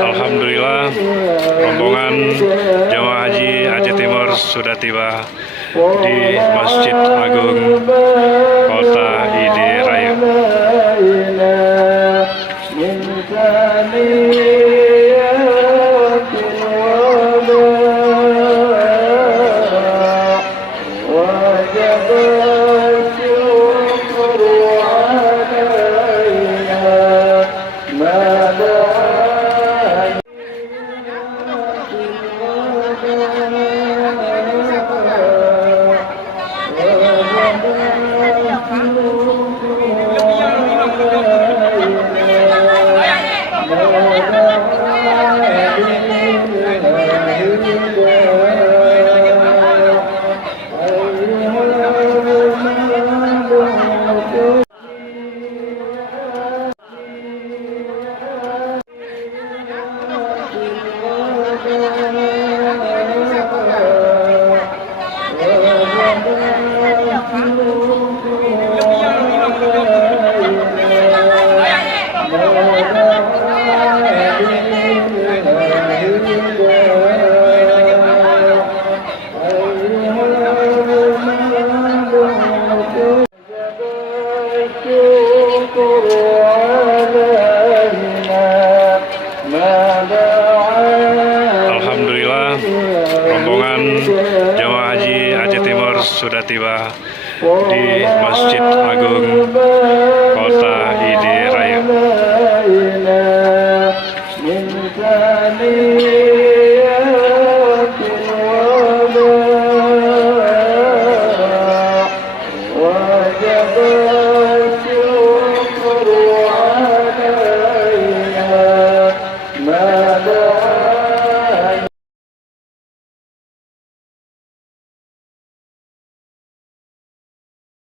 Alhamdulillah, rombongan jamaah haji Aceh Timur sudah tiba di Masjid Agung Kota Ide Raya. Alhamdulillah, rombongan jamaah haji Aceh Timur sudah tiba di Masjid Agung Kota Ide Raya.